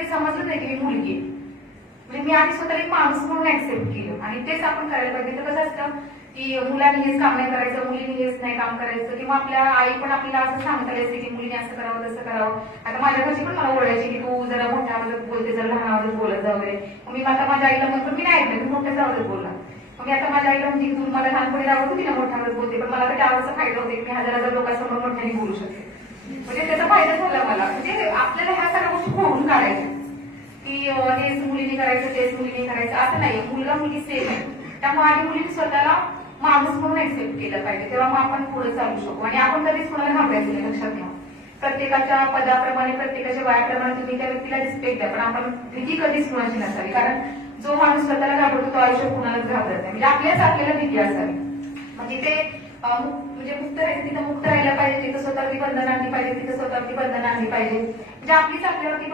कधी समजलं नाही की मी मुलगी आहे. म्हणजे मी आधी स्वतःला एक माणूस म्हणून ऍक्सेप्ट केलं आणि तेच आपण करायला पाहिजे. तर कसं असतं की मुलांनी हेच काम नाही करायचं, मुलींनी हेच नाही काम करायचं, किंवा आपल्या आई पण आपल्याला असं सांगता यायचं की मुलीने असं करावं तसं करावं. आता माझ्या घरची पण मला ओरडायची की तू जरा मोठ्या आवाजात बोलते, जरा लहान आवाजात बोलत जा वगैरे. मग मी आता माझ्या आईला म्हणतो मी नाही ऐकलं, मी मोठ्याच आवाजात बोलला. मग मी आता माझ्या आईला म्हणजे तू मला लहानपणी राहत होती ना मोठ्या आवाजात बोलते, पण मला त्या आवाजाचा फायदा होते की मी हजार हजार लोकांसमोर मोठ्याने बोलू शकते. म्हणजे त्याचा फायदा झाला मला. म्हणजे आपल्याला ह्या सगळ्या गोष्टी खोडून काढायच्या की हेच मुलीने करायचं तेच मुलीने करायचं असं नाही. मुलगा मुलगी सेम आहे. त्यामुळे आधी मुलीने स्वतःला माणूस म्हणून ऍक्सेप्ट केलं पाहिजे, तेव्हा मग आपण पुढे चालू शकू. आणि आपण कधीच कोणाला घाबरायचं नाही, लक्षात घ्या. प्रत्येकाच्या पदाप्रमाणे प्रत्येकाच्या वयाप्रमाणे तुम्ही त्या व्यक्तीला रिस्पेक्ट द्या, पण आपण भीती कधीच कुणाची नसावी. कारण जो माणूस स्वतःला घाबरतो तो आयुष्यात कुणालाच घाबरत नाही. म्हणजे आपल्याला भीती असावी. म्हणजे ते म्हणजे मुक्त राहायचं तिथं मुक्त राहायला पाहिजे, तिथं स्वतःवरती बंधन आणली पाहिजे, तिथं स्वतःवरती बंधन आणली पाहिजे. म्हणजे आपलीच आपल्यावरती